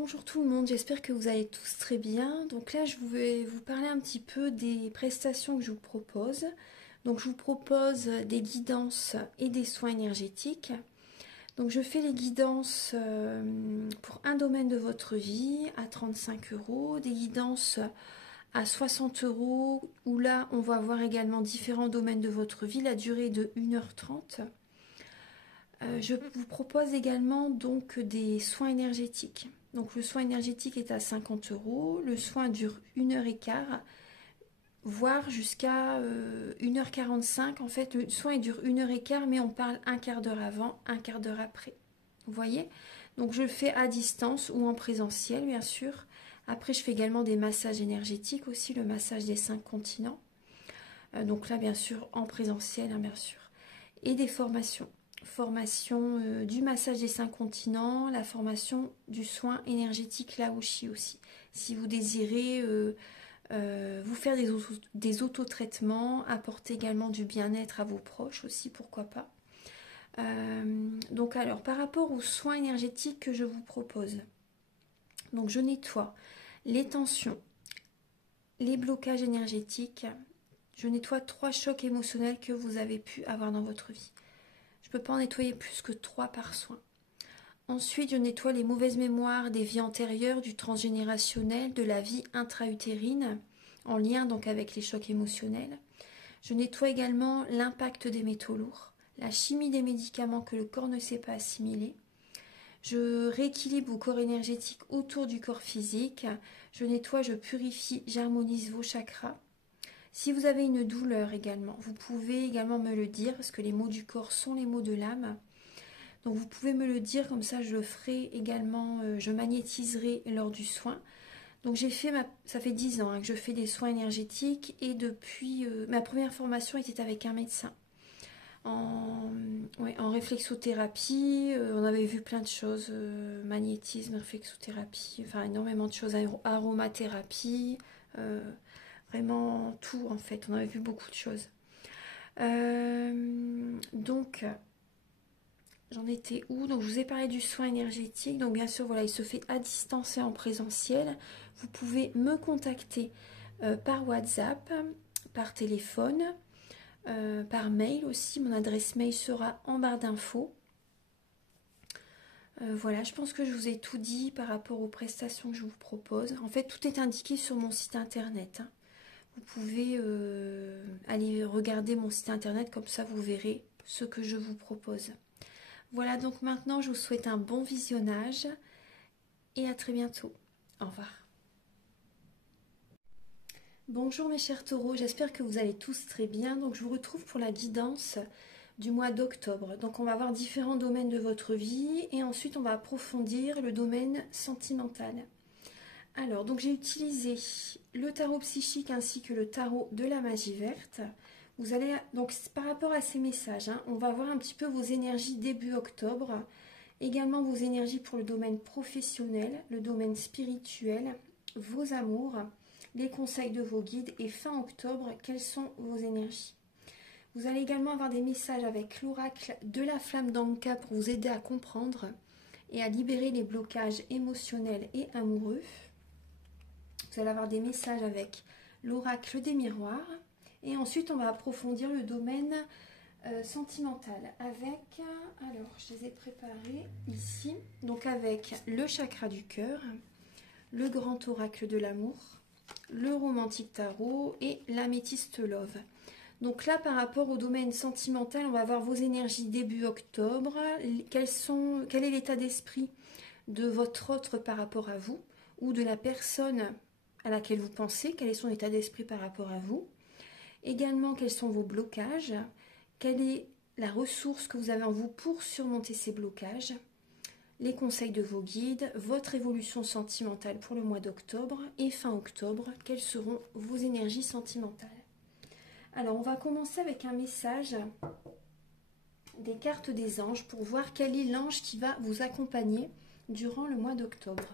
Bonjour tout le monde, j'espère que vous allez tous très bien. Donc là, je vais vous parler un petit peu des prestations que je vous propose. Donc je vous propose des guidances et des soins énergétiques. Donc je fais les guidances pour un domaine de votre vie à 35 €, des guidances à 60 € où là, on va voir également différents domaines de votre vie, la durée est de 1h30. Je vous propose également donc des soins énergétiques. Donc le soin énergétique est à 50 €, le soin dure 1h15, voire jusqu'à 1h45. En fait, le soin il dure 1h15, mais on parle un quart d'heure avant, un quart d'heure après. Vous voyez? Donc je le fais à distance ou en présentiel, bien sûr. Après, je fais également des massages énergétiques aussi, le massage des 5 continents. Donc là, bien sûr, en présentiel, hein, bien sûr. Et des formations. Formation du massage des 5 continents, la formation du soin énergétique Laoshi aussi. Si vous désirez vous faire des autotraitements, apporter également du bien-être à vos proches aussi, pourquoi pas. Donc alors, par rapport aux soins énergétiques que je vous propose, donc je nettoie les tensions, les blocages énergétiques, je nettoie 3 chocs émotionnels que vous avez pu avoir dans votre vie. Je ne peux pas en nettoyer plus que 3 par soin. Ensuite, je nettoie les mauvaises mémoires des vies antérieures, du transgénérationnel, de la vie intra-utérine, en lien donc avec les chocs émotionnels. Je nettoie également l'impact des métaux lourds, la chimie des médicaments que le corps ne sait pas assimiler. Je rééquilibre vos corps énergétiques autour du corps physique. Je nettoie, je purifie, j'harmonise vos chakras. Si vous avez une douleur également, vous pouvez également me le dire, parce que les mots du corps sont les mots de l'âme. Donc vous pouvez me le dire, comme ça je le ferai également, je magnétiserai lors du soin. Donc j'ai fait, ça fait 10 ans que je fais des soins énergétiques et depuis, ma première formation était avec un médecin. En réflexothérapie, on avait vu plein de choses, magnétisme, réflexothérapie, enfin énormément de choses, aromathérapie, vraiment tout en fait, on avait vu beaucoup de choses. Donc j'en étais où? Donc je vous ai parlé du soin énergétique, donc bien sûr voilà, il se fait à distance et en présentiel. Vous pouvez me contacter par WhatsApp, par téléphone, par mail aussi, mon adresse mail sera en barre d'infos. Voilà, je pense que je vous ai tout dit par rapport aux prestations que je vous propose. En fait, tout est indiqué sur mon site internet, hein. Vous pouvez aller regarder mon site internet, comme ça vous verrez ce que je vous propose. Voilà, donc maintenant je vous souhaite un bon visionnage et à très bientôt. Au revoir. Bonjour mes chers taureaux, j'espère que vous allez tous très bien. Donc je vous retrouve pour la guidance du mois d'octobre. Donc on va voir différents domaines de votre vie et ensuite on va approfondir le domaine sentimental. Alors, donc j'ai utilisé le tarot psychique ainsi que le tarot de la magie verte. Vous allez, donc par rapport à ces messages, hein, on va voir un petit peu vos énergies début octobre, également vos énergies pour le domaine professionnel, le domaine spirituel, vos amours, les conseils de vos guides et fin octobre, quelles sont vos énergies. Vous allez également avoir des messages avec l'oracle de la flamme d'Anka pour vous aider à comprendre et à libérer les blocages émotionnels et amoureux. Vous allez avoir des messages avec l'oracle des miroirs. Et ensuite, on va approfondir le domaine sentimental avec, alors je les ai préparés ici, donc avec le chakra du cœur, le grand oracle de l'amour, le romantique tarot et l'améthyste love. Donc là, par rapport au domaine sentimental, on va voir vos énergies début octobre, quel est l'état d'esprit de votre autre par rapport à vous, ou de la personne à laquelle vous pensez, quel est son état d'esprit par rapport à vous. Également, quels sont vos blocages, quelle est la ressource que vous avez en vous pour surmonter ces blocages, les conseils de vos guides, votre évolution sentimentale pour le mois d'octobre et fin octobre, quelles seront vos énergies sentimentales. Alors, on va commencer avec un message des cartes des anges pour voir quel est l'ange qui va vous accompagner durant le mois d'octobre.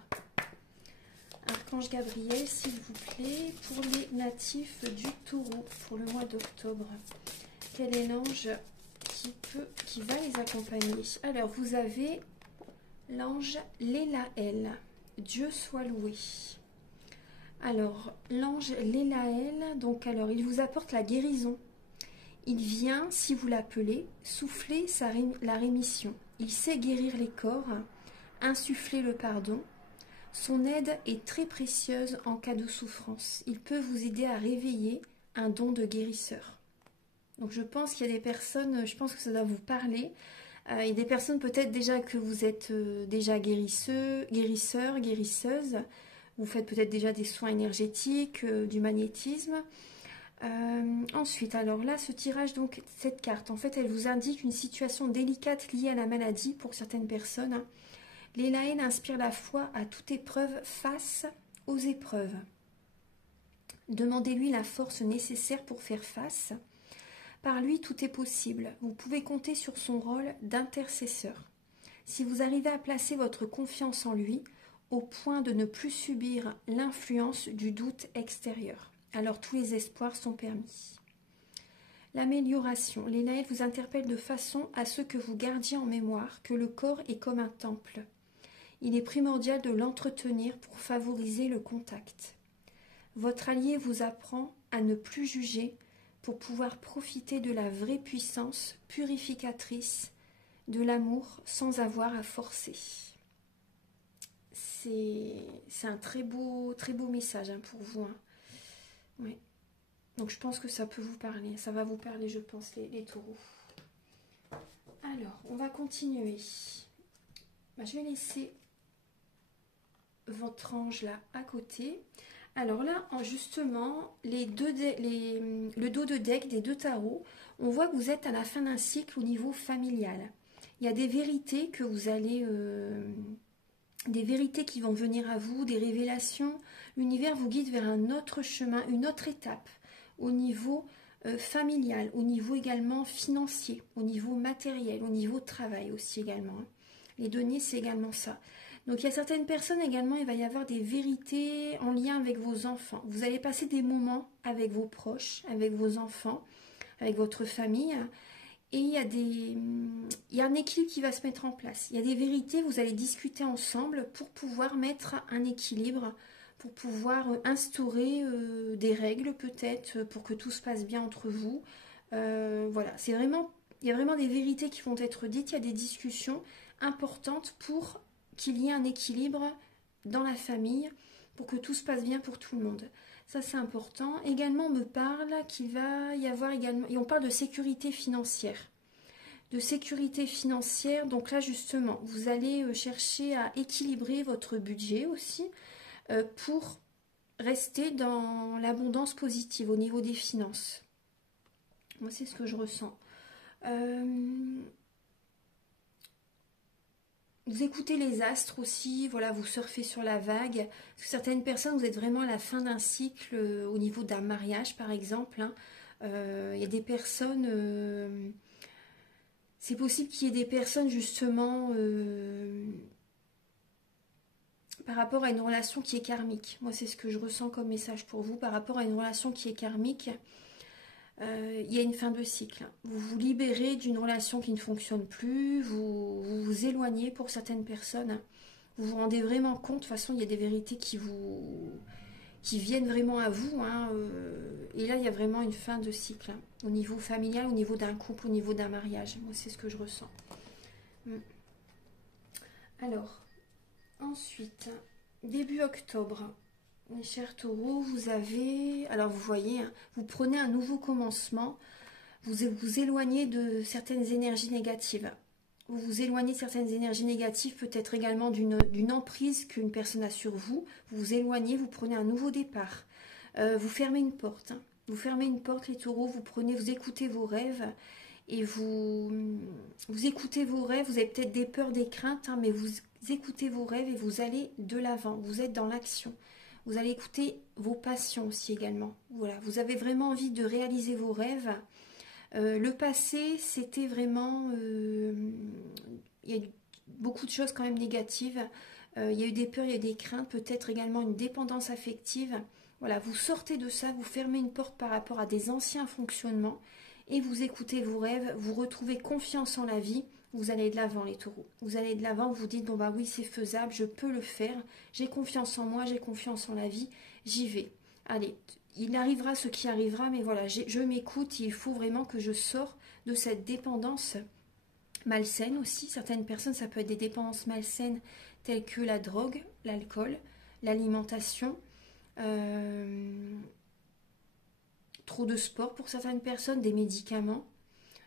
Archange Gabriel, s'il vous plaît, pour les natifs du taureau pour le mois d'octobre. Quel est l'ange qui va les accompagner? Alors, vous avez l'ange Lélaël. Dieu soit loué. Alors, l'ange Lélaël, donc alors, il vous apporte la guérison. Il vient, si vous l'appelez, souffler la rémission. Il sait guérir les corps, insuffler le pardon. Son aide est très précieuse en cas de souffrance. Il peut vous aider à réveiller un don de guérisseur. Donc je pense qu'il y a des personnes, je pense que ça doit vous parler. Il y a des personnes peut-être déjà que vous êtes déjà guérisseurs, guérisseuses. Vous faites peut-être déjà des soins énergétiques, du magnétisme. Ensuite, alors là, ce tirage, donc cette carte, en fait, elle vous indique une situation délicate liée à la maladie pour certaines personnes. Lélaël inspire la foi à toute épreuve face aux épreuves. Demandez-lui la force nécessaire pour faire face. Par lui, tout est possible. Vous pouvez compter sur son rôle d'intercesseur. Si vous arrivez à placer votre confiance en lui, au point de ne plus subir l'influence du doute extérieur, alors tous les espoirs sont permis. L'amélioration. Lénaël vous interpelle de façon à ce que vous gardiez en mémoire que le corps est comme un temple. Il est primordial de l'entretenir pour favoriser le contact. Votre allié vous apprend à ne plus juger pour pouvoir profiter de la vraie puissance purificatrice de l'amour sans avoir à forcer. C'est un très beau message pour vous. Hein. Oui. Donc je pense que ça peut vous parler. Ça va vous parler, je pense, les taureaux. Alors, on va continuer. Je vais laisser votre ange là à côté. Alors là, justement, le dos de deck des deux tarots, on voit que vous êtes à la fin d'un cycle au niveau familial. Il y a des vérités que vous allez... des vérités qui vont venir à vous, des révélations. L'univers vous guide vers un autre chemin, une autre étape au niveau familial, au niveau également financier, au niveau matériel, au niveau travail aussi également. Les données, c'est également ça. Donc il y a certaines personnes également, il va y avoir des vérités en lien avec vos enfants. Vous allez passer des moments avec vos proches, avec vos enfants, avec votre famille. Et il y a un équilibre qui va se mettre en place. Il y a des vérités, vous allez discuter ensemble pour pouvoir mettre un équilibre, pour pouvoir instaurer des règles peut-être, pour que tout se passe bien entre vous. Voilà, il y a vraiment des vérités qui vont être dites, il y a des discussions importantes pour qu'il y ait un équilibre dans la famille, pour que tout se passe bien pour tout le monde. Ça, c'est important. Également, on me parle qu'il va y avoir également... Et on parle de sécurité financière. De sécurité financière. Donc là, justement, vous allez chercher à équilibrer votre budget aussi pour rester dans l'abondance positive au niveau des finances. Moi, c'est ce que je ressens. Vous écoutez les astres aussi, voilà, vous surfez sur la vague. Parce que certaines personnes, vous êtes vraiment à la fin d'un cycle au niveau d'un mariage, par exemple. Hein. Il y a des personnes... c'est possible qu'il y ait des personnes, justement, par rapport à une relation qui est karmique. Moi, c'est ce que je ressens comme message pour vous. Par rapport à une relation qui est karmique, il y a une fin de cycle. Vous vous libérez d'une relation qui ne fonctionne plus, vous vous éloignez pour certaines personnes. Vous vous rendez vraiment compte, de toute façon, il y a des vérités qui viennent vraiment à vous. Hein, et là, il y a vraiment une fin de cycle. Hein, au niveau familial, au niveau d'un couple, au niveau d'un mariage. Moi, c'est ce que je ressens. Alors, ensuite, début octobre. Mes chers taureaux, vous avez... Alors, vous voyez, hein, vous prenez un nouveau commencement. Vous vous éloignez de certaines énergies négatives. Vous vous éloignez de certaines énergies négatives, peut-être également d'une emprise qu'une personne a sur vous. Vous vous éloignez, vous prenez un nouveau départ. Vous fermez une porte. Hein. Vous fermez une porte, les taureaux, vous écoutez vos rêves. Et vous écoutez vos rêves. Vous avez peut-être des peurs, des craintes, hein, mais vous écoutez vos rêves et vous allez de l'avant. Vous êtes dans l'action. Vous allez écouter vos passions aussi également. Voilà, vous avez vraiment envie de réaliser vos rêves. Le passé, c'était vraiment... il y a eu beaucoup de choses quand même négatives. Il y a eu des peurs, il y a eu des craintes, peut-être également une dépendance affective. Voilà, vous sortez de ça, vous fermez une porte par rapport à des anciens fonctionnements et vous écoutez vos rêves, vous retrouvez confiance en la vie, vous allez de l'avant les taureaux. Vous allez de l'avant, vous dites, bon bah oui, c'est faisable, je peux le faire. J'ai confiance en moi, j'ai confiance en la vie, j'y vais. Allez, il arrivera ce qui arrivera, mais voilà, je m'écoute, il faut vraiment que je sors de cette dépendance malsaine aussi. Certaines personnes, ça peut être des dépendances malsaines telles que la drogue, l'alcool, l'alimentation, trop de sport pour certaines personnes, des médicaments.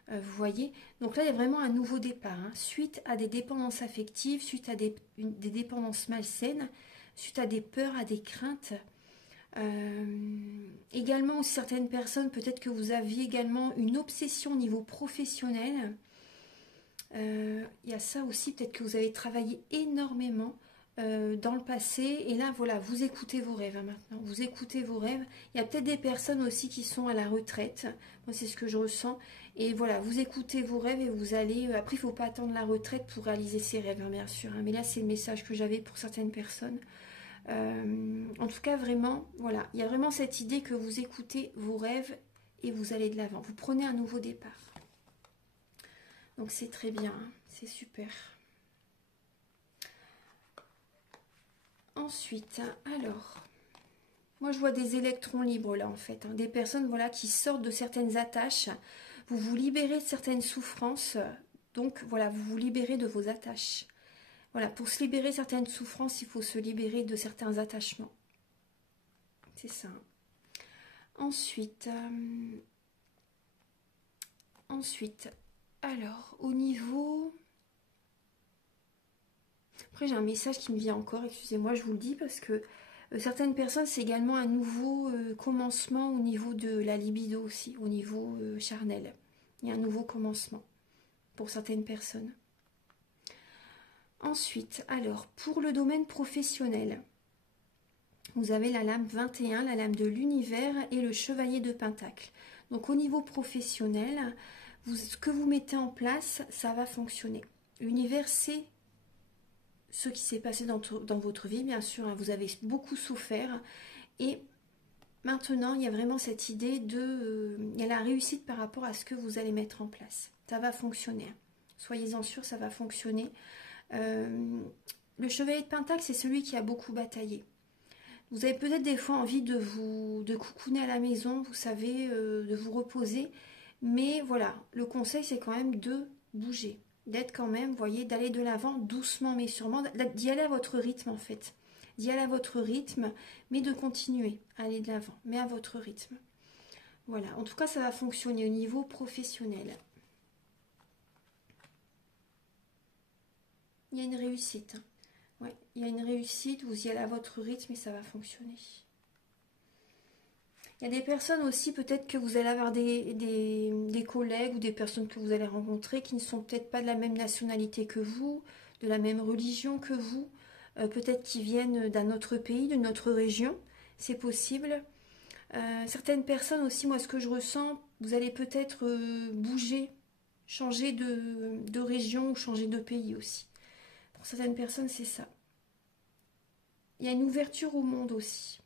Vous voyez, donc là il y a vraiment un nouveau départ, hein, suite à des dépendances affectives, suite à des dépendances malsaines, suite à des peurs, à des craintes. Également aussi certaines personnes, peut-être que vous aviez également une obsession au niveau professionnel. Il y a ça aussi, peut-être que vous avez travaillé énormément dans le passé, et là voilà, vous écoutez vos rêves, hein, maintenant, vous écoutez vos rêves. Il y a peut-être des personnes aussi qui sont à la retraite, moi c'est ce que je ressens, et voilà, vous écoutez vos rêves et vous allez, après il ne faut pas attendre la retraite pour réaliser ses rêves, hein, bien sûr, hein, mais là c'est le message que j'avais pour certaines personnes. En tout cas vraiment, voilà, il y a vraiment cette idée que vous écoutez vos rêves et vous allez de l'avant, vous prenez un nouveau départ. Donc c'est très bien, hein, c'est super. Ensuite, alors, moi je vois des électrons libres là en fait, hein, des personnes voilà qui sortent de certaines attaches, vous vous libérez de certaines souffrances, donc voilà, vous vous libérez de vos attaches. Voilà, pour se libérer de certaines souffrances, il faut se libérer de certains attachements. C'est ça. Ensuite, alors, au niveau... Après, j'ai un message qui me vient encore, excusez-moi, je vous le dis, parce que certaines personnes, c'est également un nouveau commencement au niveau de la libido aussi, au niveau charnel. Il y a un nouveau commencement pour certaines personnes. Ensuite, alors, pour le domaine professionnel, vous avez la lame 21, la lame de l'univers et le chevalier de pentacle. Donc, au niveau professionnel, ce que vous mettez en place, ça va fonctionner. L'univers, c'est ce qui s'est passé dans votre vie, bien sûr, hein, vous avez beaucoup souffert, et maintenant, il y a vraiment cette idée de... il y a la réussite par rapport à ce que vous allez mettre en place. Ça va fonctionner. Soyez-en sûrs, ça va fonctionner. Le chevalier de pentacle, c'est celui qui a beaucoup bataillé. Vous avez peut-être des fois envie de coucouner à la maison, vous savez, de vous reposer, mais voilà, le conseil, c'est quand même de bouger, d'être quand même, vous voyez, d'aller de l'avant doucement mais sûrement, d'y aller à votre rythme en fait, d'y aller à votre rythme, mais de continuer à aller de l'avant, mais à votre rythme. Voilà, en tout cas, ça va fonctionner au niveau professionnel. Il y a une réussite. Ouais, il y a une réussite, vous y allez à votre rythme et ça va fonctionner. Il y a des personnes aussi, peut-être que vous allez avoir des collègues ou des personnes que vous allez rencontrer qui ne sont peut-être pas de la même nationalité que vous, de la même religion que vous, peut-être qui viennent d'un autre pays, d'une autre région, c'est possible. Certaines personnes aussi, moi ce que je ressens, vous allez peut-être bouger, changer de région ou changer de pays aussi. Pour certaines personnes, c'est ça. Il y a une ouverture au monde aussi.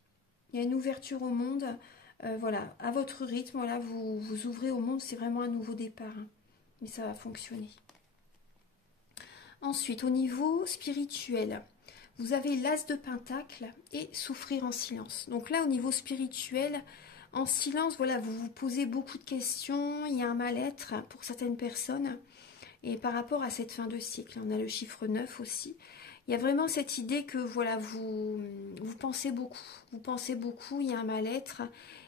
Il y a une ouverture au monde, voilà, à votre rythme, voilà, vous ouvrez au monde, c'est vraiment un nouveau départ, hein, mais ça va fonctionner. Ensuite, au niveau spirituel, vous avez l'as de pentacle et souffrir en silence. Donc là, au niveau spirituel, en silence, voilà, vous vous posez beaucoup de questions, il y a un mal-être pour certaines personnes, et par rapport à cette fin de cycle, on a le chiffre 9 aussi. Il y a vraiment cette idée que voilà, vous pensez beaucoup, il y a un mal-être.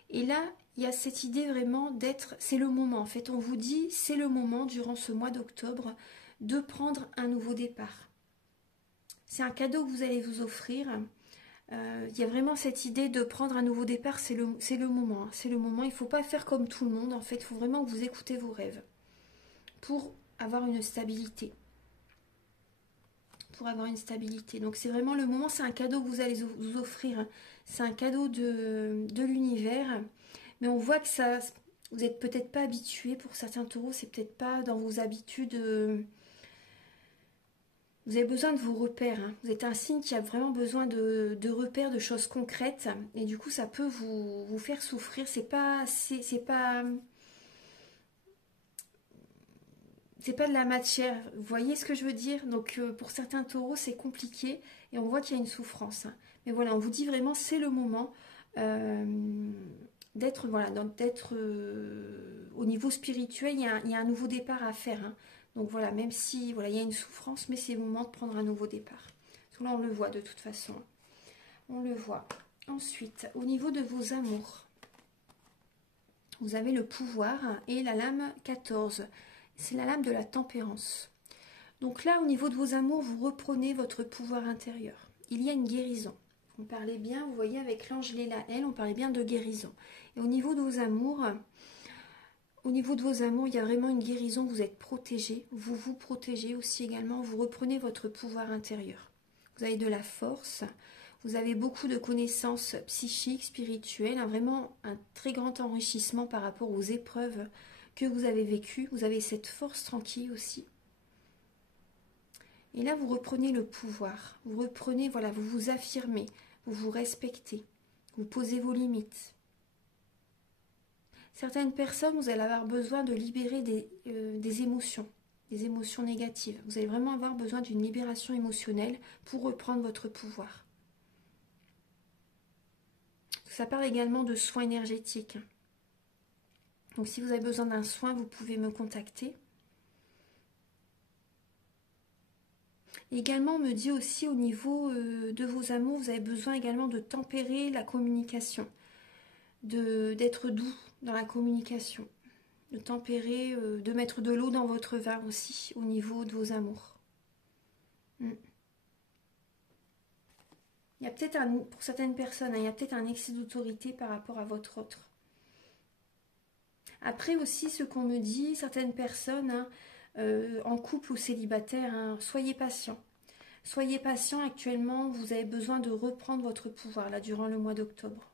Et là, il y a cette idée vraiment d'être, c'est le moment. En fait, on vous dit, c'est le moment durant ce mois d'octobre de prendre un nouveau départ. C'est un cadeau que vous allez vous offrir. Il y a vraiment cette idée de prendre un nouveau départ, c'est le moment. Hein, c'est le moment, il ne faut pas faire comme tout le monde. En fait, il faut vraiment que vous écoutez vos rêves pour avoir une stabilité. Pour avoir une stabilité. Donc c'est vraiment le moment, c'est un cadeau que vous allez vous offrir. C'est un cadeau de l'univers. Mais on voit que ça, vous n'êtes peut-être pas habitué pour certains taureaux, c'est peut-être pas dans vos habitudes. Vous avez besoin de vos repères. Hein. Vous êtes un signe qui a vraiment besoin de repères, de choses concrètes. Et du coup, ça peut vous faire souffrir. C'est pas c'est pas de la matière. Vous voyez ce que je veux dire? Donc pour certains taureaux, c'est compliqué et on voit qu'il y a une souffrance. Hein. Mais voilà, on vous dit vraiment, c'est le moment d'être voilà, d'être au niveau spirituel. Il y a un nouveau départ à faire. Hein. Donc voilà, même si voilà, il y a une souffrance, mais c'est le moment de prendre un nouveau départ. Parce que là, on le voit de toute façon. On le voit. Ensuite, au niveau de vos amours, vous avez le pouvoir et la lame 14. C'est la lame de la tempérance. Donc là, au niveau de vos amours, vous reprenez votre pouvoir intérieur. Il y a une guérison. On parlait bien, vous voyez, avec l'ange Léla, on parlait bien de guérison. Et au niveau de vos amours, il y a vraiment une guérison, vous êtes protégé, vous vous protégez aussi également, vous reprenez votre pouvoir intérieur. Vous avez de la force, vous avez beaucoup de connaissances psychiques, spirituelles, vraiment un très grand enrichissement par rapport aux épreuves que vous avez vécues. Vous avez cette force tranquille aussi. Et là, vous reprenez le pouvoir. Vous reprenez, voilà, vous vous affirmez, vous vous respectez, vous posez vos limites. Certaines personnes, vous allez avoir besoin de libérer des émotions négatives. Vous allez vraiment avoir besoin d'une libération émotionnelle pour reprendre votre pouvoir. Ça parle également de soins énergétiques. Donc si vous avez besoin d'un soin, vous pouvez me contacter. Également, on me dit aussi au niveau de vos amours, vous avez besoin également de tempérer la communication, d'être doux dans la communication, de tempérer, de mettre de l'eau dans votre vin aussi au niveau de vos amours. Il y a peut-être, pour certaines personnes, il y a peut-être un excès d'autorité par rapport à votre autre. Après aussi, ce qu'on me dit, certaines personnes, en couple ou célibataire, soyez patient. Soyez patient, actuellement, vous avez besoin de reprendre votre pouvoir, là, durant le mois d'octobre.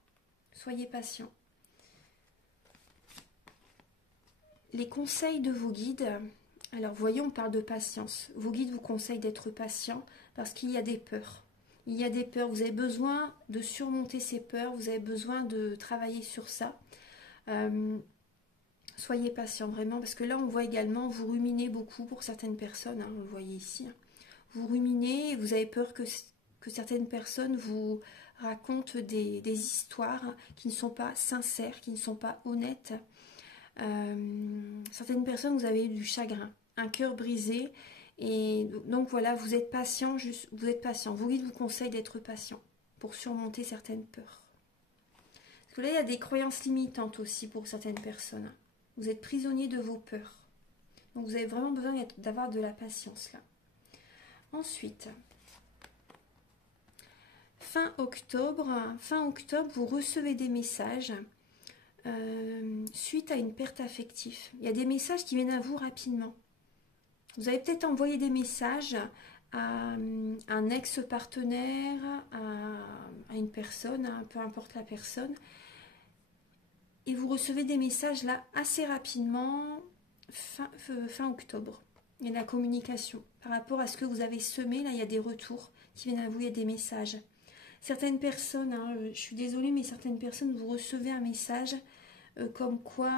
Soyez patient. Les conseils de vos guides, alors voyez, on parle de patience. Vos guides vous conseillent d'être patient parce qu'il y a des peurs. Il y a des peurs, vous avez besoin de surmonter ces peurs, vous avez besoin de travailler sur ça. Soyez patient vraiment, parce que là on voit également, vous ruminez beaucoup pour certaines personnes, vous le voyez ici. Vous ruminez et vous avez peur que certaines personnes vous racontent des histoires qui ne sont pas sincères, qui ne sont pas honnêtes. Certaines personnes, vous avez eu du chagrin, un cœur brisé. Et donc voilà, vous êtes patient, vous êtes patient. Vos guides vous conseillent d'être patient pour surmonter certaines peurs. Parce que là, il y a des croyances limitantes aussi pour certaines personnes. Vous êtes prisonnier de vos peurs. Donc vous avez vraiment besoin d'avoir de la patience là. Ensuite, fin octobre, vous recevez des messages suite à une perte affective. Il y a des messages qui viennent à vous rapidement. Vous avez peut-être envoyé des messages à un ex-partenaire, à une personne, peu importe la personne, et vous recevez des messages là assez rapidement, fin octobre. Il y a de la communication. Par rapport à ce que vous avez semé, là il y a des retours qui viennent à vous, il y a des messages. Certaines personnes, je suis désolée, mais certaines personnes, vous recevez un message comme quoi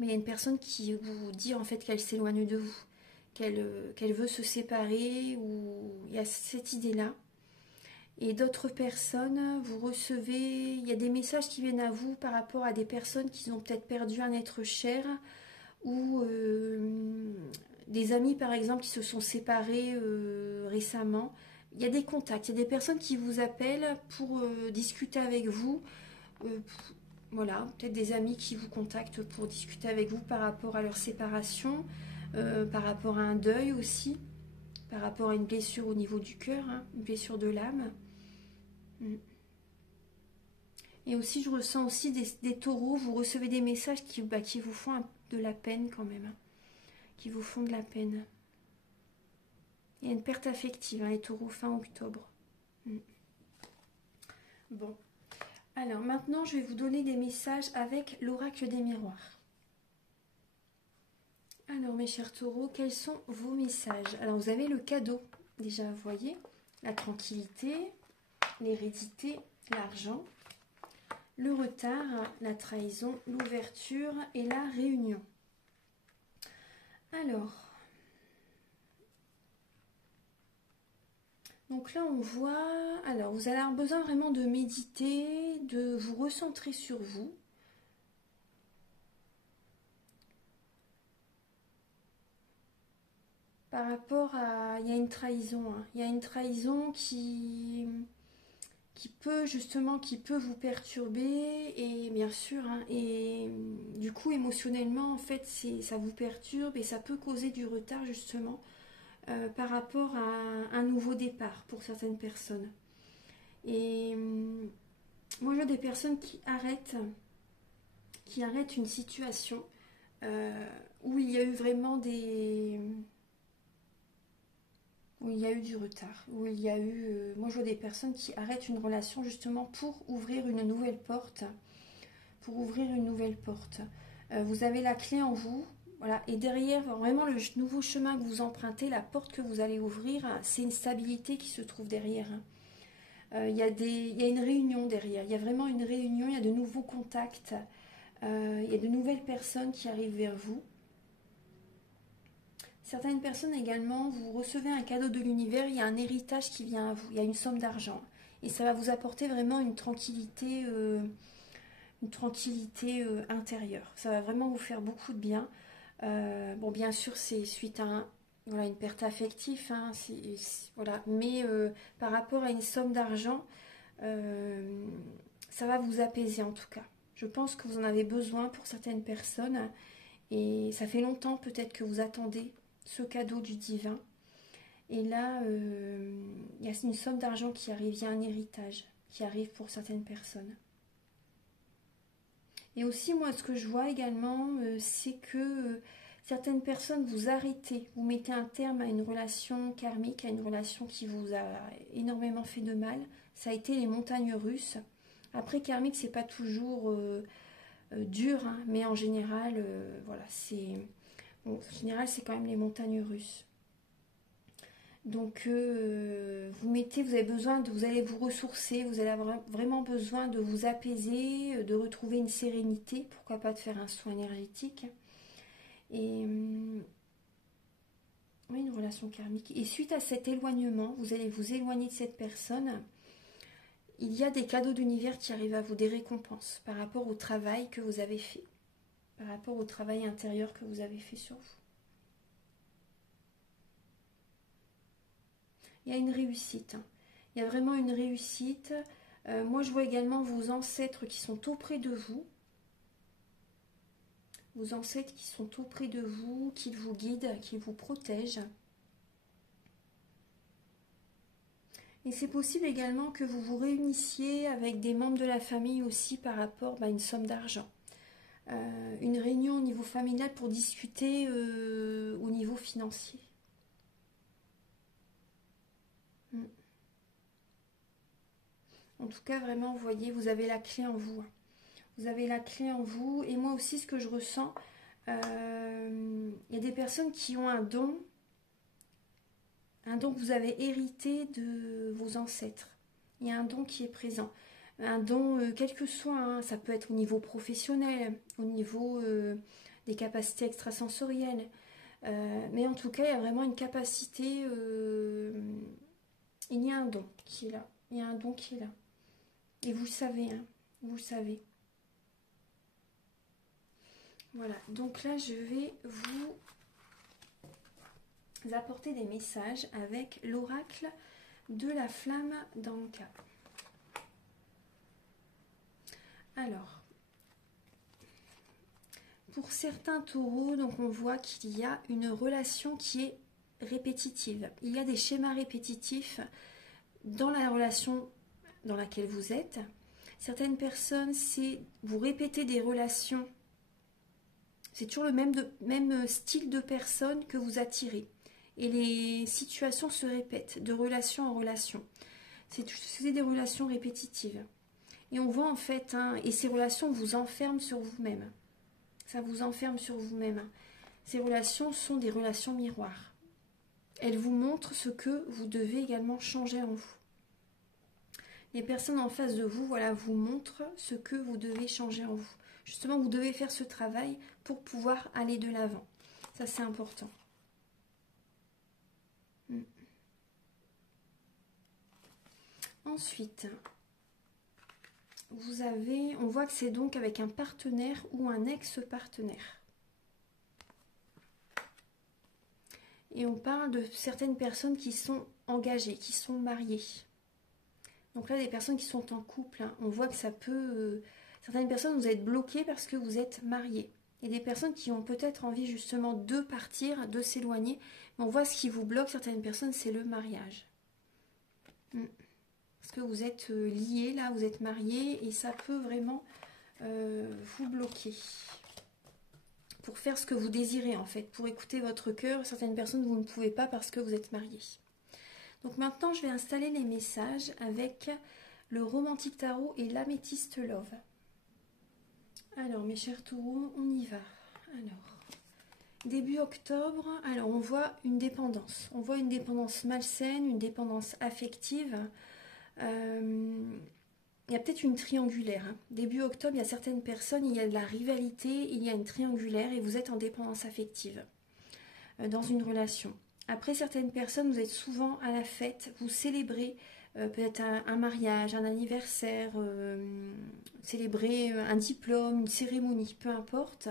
il y a une personne qui vous dit en fait qu'elle s'éloigne de vous, qu'elle veut se séparer, ou il y a cette idée-là. Et d'autres personnes, vous recevez, il y a des messages qui viennent à vous par rapport à des personnes qui ont peut-être perdu un être cher, ou des amis par exemple qui se sont séparés récemment. Il y a des contacts, il y a des personnes qui vous appellent pour discuter avec vous. Voilà, peut-être des amis qui vous contactent pour discuter avec vous par rapport à leur séparation, par rapport à un deuil aussi, par rapport à une blessure au niveau du cœur, une blessure de l'âme. Et aussi, je ressens aussi des taureaux, vous recevez des messages qui vous font de la peine quand même, qui vous font de la peine. Il y a une perte affective, les taureaux, fin octobre. Bon. Alors maintenant, je vais vous donner des messages avec l'oracle des miroirs. Alors mes chers taureaux, quels sont vos messages? Alors vous avez le cadeau, déjà vous voyez, la tranquillité, l'hérédité, l'argent, le retard, la trahison, l'ouverture et la réunion. Alors, donc là on voit, alors vous allez avoir besoin vraiment de méditer, de vous recentrer sur vous. Par rapport à, il y a une trahison, hein. Il y a une trahison qui peut justement, qui peut vous perturber et bien sûr, hein, et du coup émotionnellement en fait ça vous perturbe et ça peut causer du retard justement par rapport à un nouveau départ pour certaines personnes. Et moi je vois des personnes qui arrêtent une situation où il y a eu vraiment où il y a eu du retard, où il y a eu... moi, je vois des personnes qui arrêtent une relation justement pour ouvrir une nouvelle porte. Pour ouvrir une nouvelle porte. Vous avez la clé en vous, voilà, et derrière, vraiment, le nouveau chemin que vous empruntez, la porte que vous allez ouvrir, c'est une stabilité qui se trouve derrière. Il y a une réunion derrière, il y a vraiment une réunion, il y a de nouveaux contacts, il y a de nouvelles personnes qui arrivent vers vous. Certaines personnes également, vous recevez un cadeau de l'univers, il y a un héritage qui vient à vous, il y a une somme d'argent. Et ça va vous apporter vraiment une tranquillité intérieure. Ça va vraiment vous faire beaucoup de bien. Bon, bien sûr, c'est suite à voilà, une perte affective, hein, voilà. Mais par rapport à une somme d'argent, ça va vous apaiser en tout cas. Je pense que vous en avez besoin pour certaines personnes. Et ça fait longtemps peut-être que vous attendez ce cadeau du divin. Et là, il y a une somme d'argent qui arrive, il y a un héritage qui arrive pour certaines personnes. Et aussi, moi, ce que je vois également, c'est que certaines personnes, vous arrêtez, vous mettez un terme à une relation karmique, à une relation qui vous a énormément fait de mal. Ça a été les montagnes russes. Après, karmique, c'est pas toujours dur, hein, mais en général, voilà, bon, en général, c'est quand même les montagnes russes. Donc, vous avez besoin vous allez vous ressourcer, vous allez avoir vraiment besoin de vous apaiser, de retrouver une sérénité, pourquoi pas de faire un soin énergétique. Et oui, une relation karmique. Et suite à cet éloignement, vous allez vous éloigner de cette personne. Il y a des cadeaux d'univers qui arrivent à vous, des récompenses par rapport au travail que vous avez fait, par rapport au travail intérieur que vous avez fait sur vous. Il y a une réussite. Hein. Il y a vraiment une réussite. Moi, je vois également vos ancêtres qui sont auprès de vous. Vos ancêtres qui sont auprès de vous, qui vous guident, qui vous protègent. Et c'est possible également que vous vous réunissiez avec des membres de la famille aussi par rapport à une somme d'argent. Une réunion au niveau familial pour discuter au niveau financier. En tout cas, vraiment, vous voyez, vous avez la clé en vous. Vous avez la clé en vous. Et moi aussi, ce que je ressens, il y a des personnes qui ont un don que vous avez hérité de vos ancêtres. Il y a un don qui est présent. Un don, quel que soit, hein, ça peut être au niveau professionnel, au niveau des capacités extrasensorielles. Mais en tout cas, il y a vraiment une capacité, il y a un don qui est là. Il y a un don qui est là. Et vous le savez, hein, vous le savez. Voilà, donc là, je vais vous apporter des messages avec l'oracle de la flamme d'Anka. Alors, pour certains taureaux, donc on voit qu'il y a une relation qui est répétitive. Il y a des schémas répétitifs dans la relation dans laquelle vous êtes. Certaines personnes, vous répétez des relations. C'est toujours le même style de personne que vous attirez. Et les situations se répètent de relation en relation. C'est des relations répétitives. Et on voit en fait, hein, et ces relations vous enferment sur vous-même. Ça vous enferme sur vous-même. Ces relations sont des relations miroirs. Elles vous montrent ce que vous devez également changer en vous. Les personnes en face de vous, voilà, vous montrent ce que vous devez changer en vous. Justement, vous devez faire ce travail pour pouvoir aller de l'avant. Ça, c'est important. Ensuite, on voit que c'est donc avec un partenaire ou un ex-partenaire. Et on parle de certaines personnes qui sont engagées, qui sont mariées. Donc là, des personnes qui sont en couple, hein, on voit que ça peut... certaines personnes, vous êtes bloquées parce que vous êtes mariés. Et des personnes qui ont peut-être envie justement de partir, de s'éloigner. Mais on voit ce qui vous bloque, certaines personnes, c'est le mariage. Parce que vous êtes liés, là, vous êtes mariés, et ça peut vraiment vous bloquer. Pour faire ce que vous désirez, en fait. Pour écouter votre cœur, certaines personnes, vous ne pouvez pas parce que vous êtes mariés. Donc maintenant, je vais installer les messages avec le Romantique Tarot et l'Améthyste Love. Alors, mes chers taureaux, on y va. Alors, début octobre, alors on voit une dépendance. On voit une dépendance malsaine, une dépendance affective. Il y a peut-être une triangulaire. Hein. Début octobre, il y a certaines personnes, il y a de la rivalité, il y a une triangulaire et vous êtes en dépendance affective dans une relation. Après, certaines personnes, vous êtes souvent à la fête, vous célébrez peut-être un mariage, un anniversaire, célébrer un diplôme, une cérémonie, peu importe.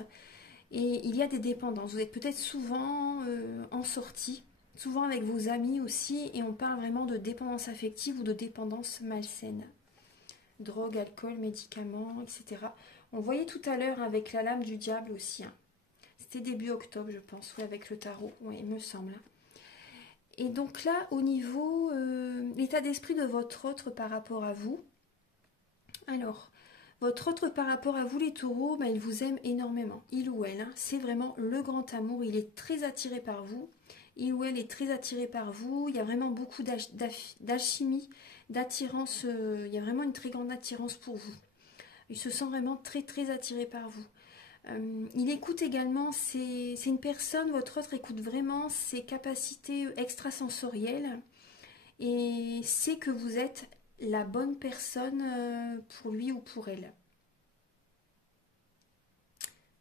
Et il y a des dépendances. Vous êtes peut-être souvent en sortie, souvent avec vos amis aussi, et on parle vraiment de dépendance affective ou de dépendance malsaine. Drogue, alcool, médicaments, etc. On voyait tout à l'heure avec la lame du diable aussi. Hein. C'était début octobre, je pense, oui, avec le tarot, oui, il me semble. Et donc là, au niveau l'état d'esprit de votre autre par rapport à vous. Alors, votre autre par rapport à vous, les taureaux, il vous aime énormément. Il ou elle, hein, c'est vraiment le grand amour. Il est très attiré par vous. Il ou elle est très attiré par vous. Il y a vraiment beaucoup d'alchimie, d'attirance. Il y a vraiment une très grande attirance pour vous. Il se sent vraiment très, très attiré par vous. Il écoute également, c'est une personne, votre autre écoute vraiment ses capacités extrasensorielles et sait que vous êtes la bonne personne pour lui ou pour elle.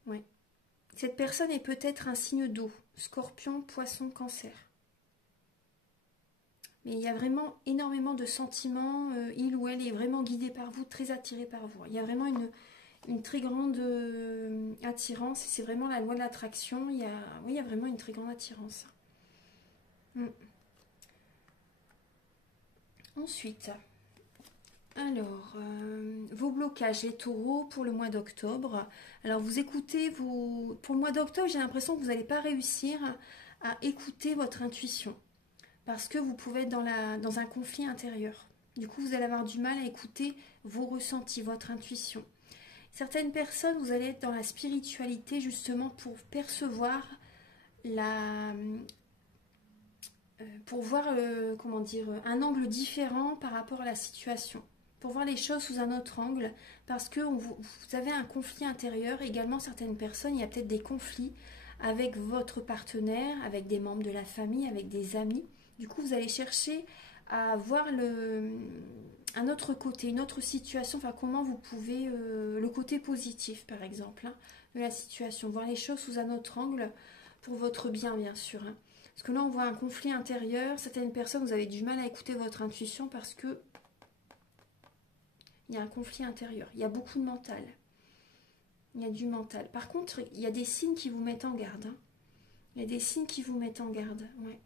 Ouais. Cette personne est peut-être un signe d'eau, Scorpion, Poisson, Cancer. Mais il y a vraiment énormément de sentiments, il ou elle est vraiment guidé par vous, très attiré par vous. Il y a vraiment une très grande attirance, c'est vraiment la loi de l'attraction, oui, il y a vraiment une très grande attirance. Ensuite, alors, vos blocages, les taureaux, pour le mois d'octobre. Alors, vous écoutez, pour le mois d'octobre, j'ai l'impression que vous n'allez pas réussir à écouter votre intuition, parce que vous pouvez être dans un conflit intérieur. Du coup, vous allez avoir du mal à écouter vos ressentis, votre intuition. Certaines personnes, vous allez être dans la spiritualité justement pour percevoir pour voir comment dire, un angle différent par rapport à la situation, pour voir les choses sous un autre angle, parce que vous avez un conflit intérieur. Également, certaines personnes, il y a peut-être des conflits avec votre partenaire, avec des membres de la famille, avec des amis. Du coup, vous allez chercher à voir un autre côté, une autre situation, enfin comment vous pouvez, le côté positif par exemple, hein, de la situation, voir les choses sous un autre angle pour votre bien sûr. Hein. Parce que là on voit un conflit intérieur, certaines personnes vous avez du mal à écouter votre intuition parce que il y a un conflit intérieur, il y a beaucoup de mental. Il y a du mental. Par contre, il y a des signes qui vous mettent en garde. Hein. Il y a des signes qui vous mettent en garde, ouais.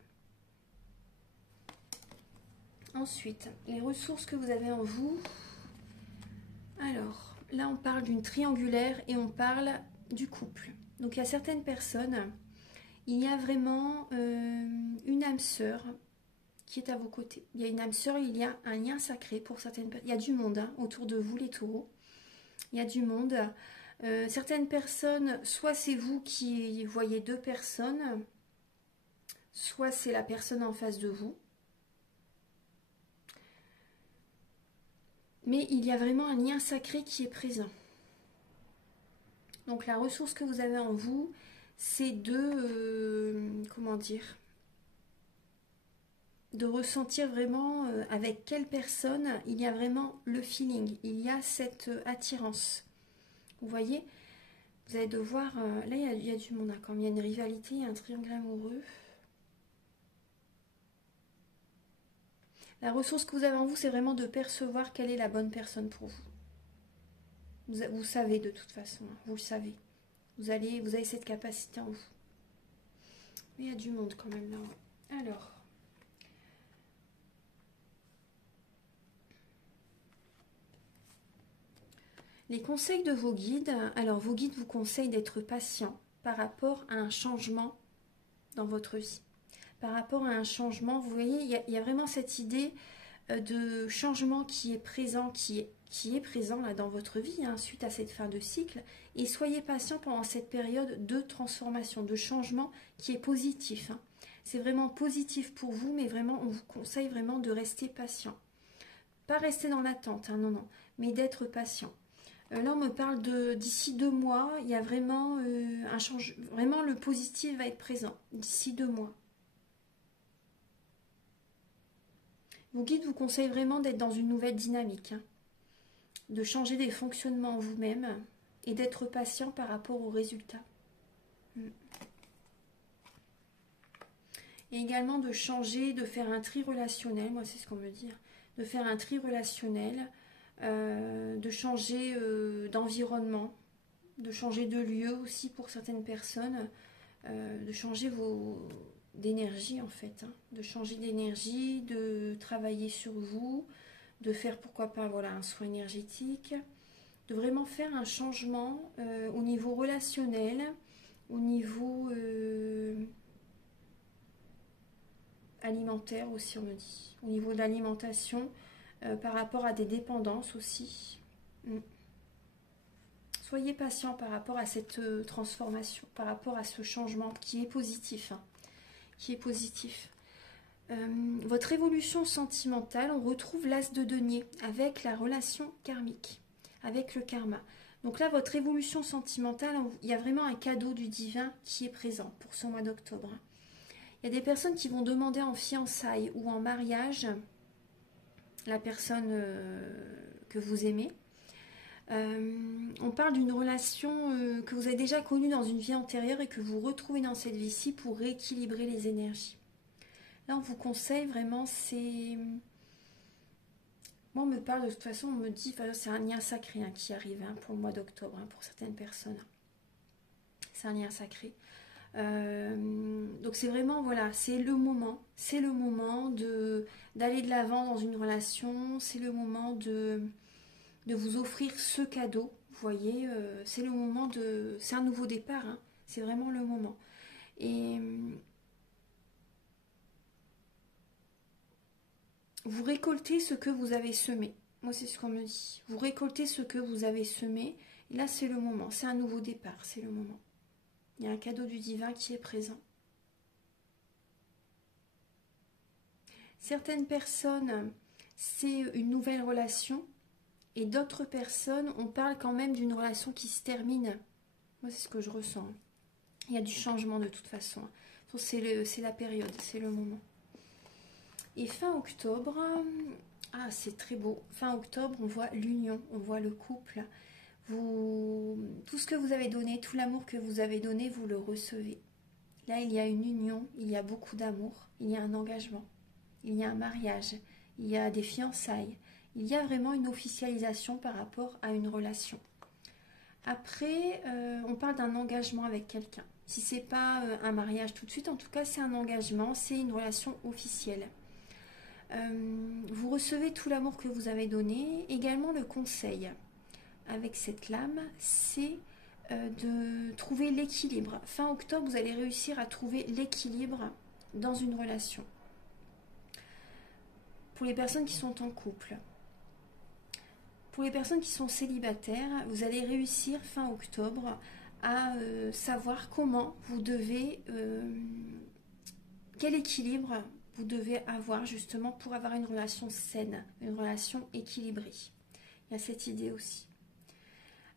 Ensuite, les ressources que vous avez en vous. Alors, là, on parle d'une triangulaire et on parle du couple. Donc, il y a certaines personnes, il y a vraiment une âme sœur qui est à vos côtés. Il y a une âme sœur, il y a un lien sacré pour certaines personnes. Il y a du monde hein, autour de vous, les taureaux. Il y a du monde. Certaines personnes, soit c'est vous qui voyez deux personnes, soit c'est la personne en face de vous. Mais il y a vraiment un lien sacré qui est présent. Donc la ressource que vous avez en vous, c'est comment dire, de ressentir vraiment avec quelle personne il y a vraiment le feeling, il y a cette attirance. Vous voyez, Vous allez devoir... là, il y a du monde, hein, quand il y a une rivalité, il y a un triangle amoureux. La ressource que vous avez en vous, c'est vraiment de percevoir quelle est la bonne personne pour vous. Vous savez de toute façon, hein, vous le savez. Vous avez cette capacité en vous. Mais il y a du monde quand même là. Alors... les conseils de vos guides. Alors, vos guides vous conseillent d'être patient par rapport à un changement dans votre vie. Par rapport à un changement, vous voyez, il y a vraiment cette idée de changement qui est présent, qui est présent là dans votre vie, hein, suite à cette fin de cycle. Et soyez patient pendant cette période de transformation, de changement qui est positif. Hein. C'est vraiment positif pour vous, mais vraiment, on vous conseille vraiment de rester patient. Pas rester dans l'attente, hein, non, non, mais d'être patient. Là, on me parle de d'ici 2 mois, il y a vraiment un changement. Vraiment, le positif va être présent d'ici 2 mois. Vos guides vous conseillent vraiment d'être dans une nouvelle dynamique, hein, de changer des fonctionnements en vous-même et d'être patient par rapport aux résultats. Et également de changer, de faire un tri relationnel, moi c'est ce qu'on me dit, de faire un tri relationnel, de changer d'environnement, de changer de lieu aussi pour certaines personnes, de changer d'énergie en fait, hein, de changer d'énergie, de travailler sur vous, de faire pourquoi pas voilà, un soin énergétique, de vraiment faire un changement au niveau relationnel, au niveau alimentaire aussi on me dit, au niveau de l'alimentation, par rapport à des dépendances aussi. Soyez patient par rapport à cette transformation, par rapport à ce changement qui est positif. Hein, qui est positif. Votre évolution sentimentale, on retrouve l'as de denier avec la relation karmique, avec le karma. Donc là, votre évolution sentimentale, il y a vraiment un cadeau du divin qui est présent pour ce mois d'octobre. Il y a des personnes qui vont demander en fiançailles ou en mariage la personne que vous aimez. On parle d'une relation que vous avez déjà connue dans une vie antérieure et que vous retrouvez dans cette vie-ci pour rééquilibrer les énergies. Là, on vous conseille vraiment, c'est... Moi, on me parle de toute façon, on me dit, c'est un lien sacré hein, qui arrive hein, pour le mois d'octobre, hein, pour certaines personnes. C'est un lien sacré. Donc c'est vraiment, voilà, c'est le moment d'aller de l'avant dans une relation, c'est le moment de vous offrir ce cadeau, vous voyez, c'est le moment de... C'est un nouveau départ, hein, c'est vraiment le moment. Et vous récoltez ce que vous avez semé. Moi, c'est ce qu'on me dit. Vous récoltez ce que vous avez semé. Et là, c'est le moment. C'est un nouveau départ. C'est le moment. Il y a un cadeau du divin qui est présent. Certaines personnes, c'est une nouvelle relation. Et d'autres personnes, on parle quand même d'une relation qui se termine. Moi, c'est ce que je ressens. Il y a du changement de toute façon. C'est la période, c'est le moment. Et fin octobre, ah c'est très beau. Fin octobre, on voit l'union, on voit le couple. Tout ce que vous avez donné, tout l'amour que vous avez donné, vous le recevez. Là, il y a une union, il y a beaucoup d'amour, il y a un engagement, il y a un mariage, il y a des fiançailles. Il y a vraiment une officialisation par rapport à une relation. Après, on parle d'un engagement avec quelqu'un. Si ce n'est pas un mariage tout de suite, en tout cas, c'est un engagement, c'est une relation officielle. Vous recevez tout l'amour que vous avez donné. Également, le conseil avec cette lame, c'est de trouver l'équilibre. Fin octobre, vous allez réussir à trouver l'équilibre dans une relation. Pour les personnes qui sont en couple. Pour les personnes qui sont célibataires, vous allez réussir fin octobre à savoir comment vous devez, quel équilibre vous devez avoir justement pour avoir une relation saine, une relation équilibrée. Il y a cette idée aussi.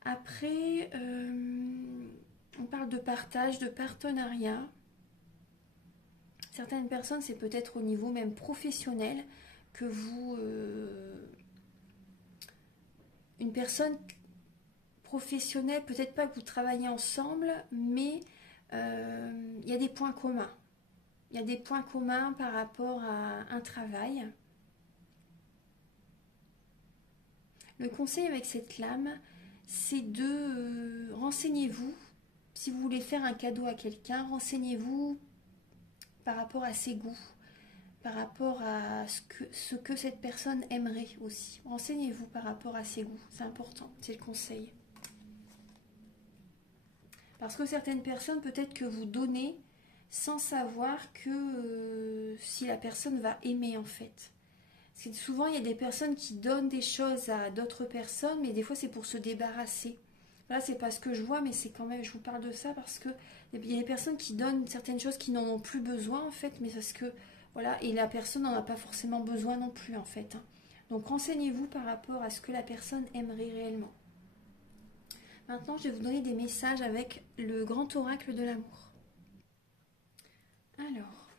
Après, on parle de partage, de partenariat. Certaines personnes, c'est peut-être au niveau même professionnel que vous... une personne professionnel, peut-être pas que vous travaillez ensemble, mais il y a des points communs. Il y a des points communs par rapport à un travail. Le conseil avec cette lame, c'est de renseignez-vous. Si vous voulez faire un cadeau à quelqu'un, renseignez-vous par rapport à ses goûts, par rapport à ce que cette personne aimerait aussi. Renseignez-vous par rapport à ses goûts, c'est important, c'est le conseil. Parce que certaines personnes, peut-être que vous donnez sans savoir que si la personne va aimer en fait. Parce que souvent, il y a des personnes qui donnent des choses à d'autres personnes, mais des fois, c'est pour se débarrasser. Là, c'est pas ce que je vois, mais c'est quand même, je vous parle de ça parce que il y a des personnes qui donnent certaines choses qui n'en ont plus besoin en fait, mais parce que, voilà, et la personne n'en a pas forcément besoin non plus en fait. Donc, renseignez-vous par rapport à ce que la personne aimerait réellement. Maintenant, je vais vous donner des messages avec le grand oracle de l'amour. Alors,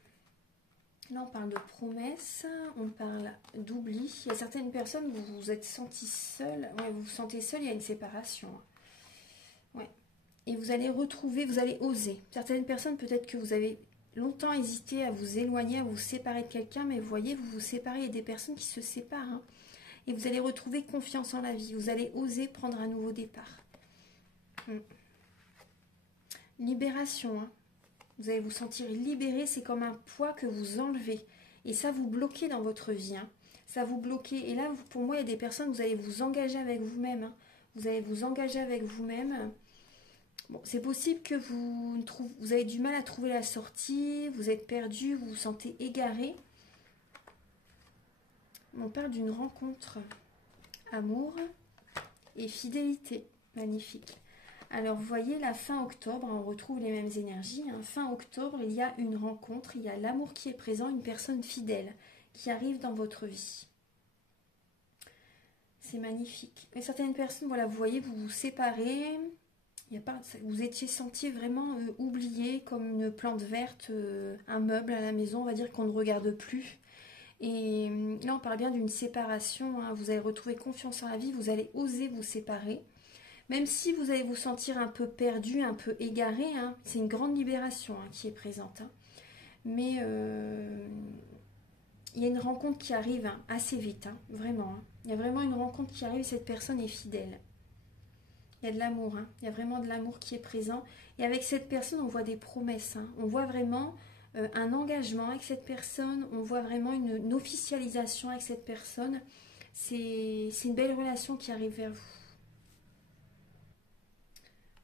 là, on parle de promesses, on parle d'oubli. Il y a certaines personnes, vous vous êtes senti seul, ouais, vous vous sentez seul, il y a une séparation. Ouais. Et vous allez retrouver, vous allez oser. Certaines personnes, peut-être que vous avez longtemps hésité à vous éloigner, à vous séparer de quelqu'un, mais vous voyez, vous vous séparez, il y a des personnes qui se séparent. Et vous allez retrouver confiance en la vie, vous allez oser prendre un nouveau départ. Libération, vous allez vous sentir libéré, c'est comme un poids que vous enlevez. Et ça vous bloquez dans votre vie. Ça vous bloquez. Et là, pour moi, il y a des personnes, vous allez vous engager avec vous-même. Vous allez vous engager avec vous-même. Bon, c'est possible que vous avez du mal à trouver la sortie, vous êtes perdu, vous vous sentez égaré. On parle d'une rencontre. Amour et fidélité. Magnifique. Alors, vous voyez, la fin octobre, on retrouve les mêmes énergies. Fin octobre, il y a une rencontre, il y a l'amour qui est présent, une personne fidèle qui arrive dans votre vie. C'est magnifique. Et certaines personnes, voilà, vous voyez, vous vous séparez. Vous étiez senti vraiment oublié, comme une plante verte, un meuble à la maison, on va dire qu'on ne regarde plus. Et là, on parle bien d'une séparation. Vous allez retrouver confiance en la vie, vous allez oser vous séparer. Même si vous allez vous sentir un peu perdu, un peu égaré, c'est une grande libération qui est présente. Mais il y a une rencontre qui arrive assez vite, vraiment. Il y a vraiment une rencontre qui arrive et cette personne est fidèle. Il y a de l'amour, il y a vraiment de l'amour qui est présent. Et avec cette personne, on voit des promesses. On voit vraiment un engagement avec cette personne, on voit vraiment une officialisation avec cette personne. C'est une belle relation qui arrive vers vous.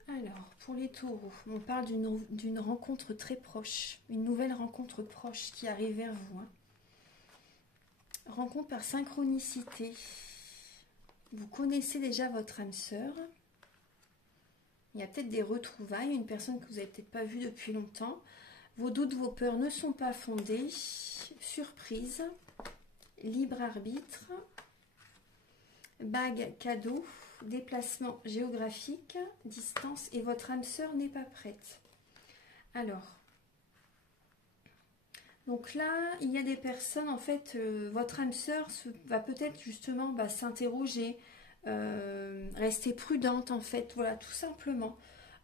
Alors, pour les taureaux, on parle d'une rencontre très proche, une nouvelle rencontre proche qui arrive vers vous. Rencontre par synchronicité. Vous connaissez déjà votre âme sœur. Il y a peut-être des retrouvailles, une personne que vous n'avez peut-être pas vue depuis longtemps. Vos doutes, vos peurs ne sont pas fondés. Surprise. Libre arbitre. Bague cadeau. Déplacement géographique, distance, et votre âme sœur n'est pas prête. Alors, donc là, il y a des personnes, en fait, votre âme sœur va peut-être justement s'interroger, rester prudente, en fait, voilà, tout simplement.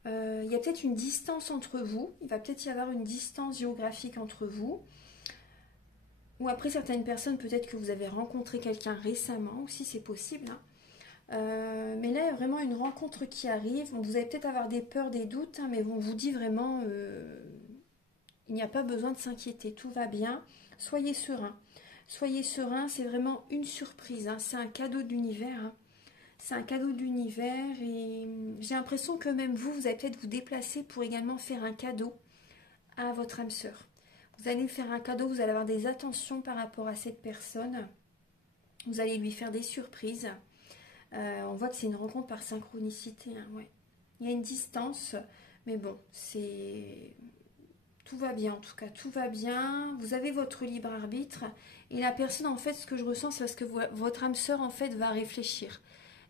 Il y a peut-être une distance entre vous, il va peut-être y avoir une distance géographique entre vous. Ou après, certaines personnes, peut-être que vous avez rencontré quelqu'un récemment aussi, c'est possible, mais là, il y a vraiment une rencontre qui arrive. Vous allez peut-être avoir des peurs, des doutes, mais on vous dit vraiment, il n'y a pas besoin de s'inquiéter, tout va bien. Soyez serein. Soyez serein, c'est vraiment une surprise. C'est un cadeau de l'univers. C'est un cadeau de l'univers et j'ai l'impression que même vous allez peut-être vous déplacer pour également faire un cadeau à votre âme sœur. Vous allez faire un cadeau, vous allez avoir des attentions par rapport à cette personne. Vous allez lui faire des surprises. On voit que c'est une rencontre par synchronicité. Ouais. Il y a une distance, mais bon, tout va bien en tout cas, tout va bien. Vous avez votre libre arbitre et la personne, en fait, ce que je ressens, c'est parce que votre âme sœur, en fait, va réfléchir.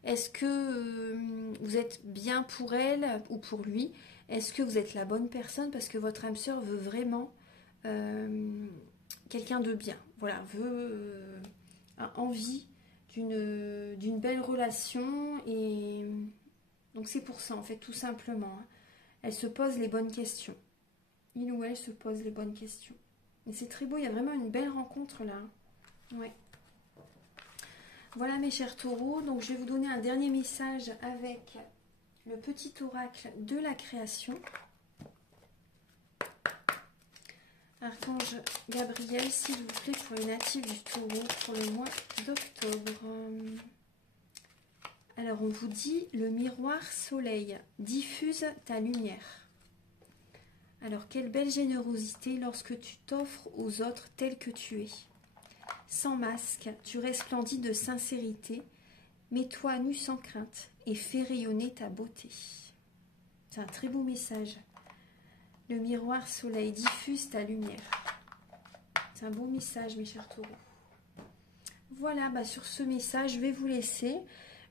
Est-ce que vous êtes bien pour elle ou pour lui? Est-ce que vous êtes la bonne personne? Parce que votre âme sœur veut vraiment quelqu'un de bien. Voilà, a envie d'une belle relation et Donc c'est pour ça, en fait, tout simplement. Hein. Elle se pose les bonnes questions. Il ou elle se pose les bonnes questions. Et c'est très beau, il y a vraiment une belle rencontre là. Ouais. Voilà mes chers taureaux, donc je vais vous donner un dernier message avec le petit oracle de la création. Archange Gabriel, s'il vous plaît, pour les natifs du taureau pour le mois d'octobre. Alors on vous dit, le miroir soleil, diffuse ta lumière. Alors quelle belle générosité lorsque tu t'offres aux autres tel que tu es. Sans masque, tu resplendis de sincérité, mets-toi nu sans crainte et fais rayonner ta beauté. C'est un très beau message. Le miroir soleil, diffuse ta lumière. C'est un beau message mes chers taureaux. Voilà, bah sur ce message, je vais vous laisser.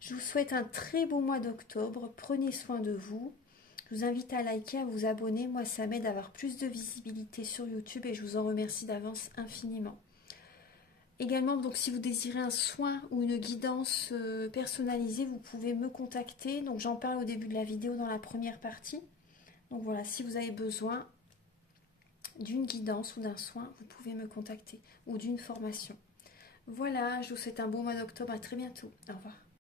Je vous souhaite un très beau mois d'octobre. Prenez soin de vous. Je vous invite à liker, à vous abonner. Moi, ça m'aide à avoir plus de visibilité sur YouTube et je vous en remercie d'avance infiniment. Également, donc, si vous désirez un soin ou une guidance personnalisée, vous pouvez me contacter. Donc, j'en parle au début de la vidéo dans la première partie. Donc, voilà, si vous avez besoin d'une guidance ou d'un soin, vous pouvez me contacter ou d'une formation. Voilà, je vous souhaite un beau mois d'octobre. À très bientôt. Au revoir.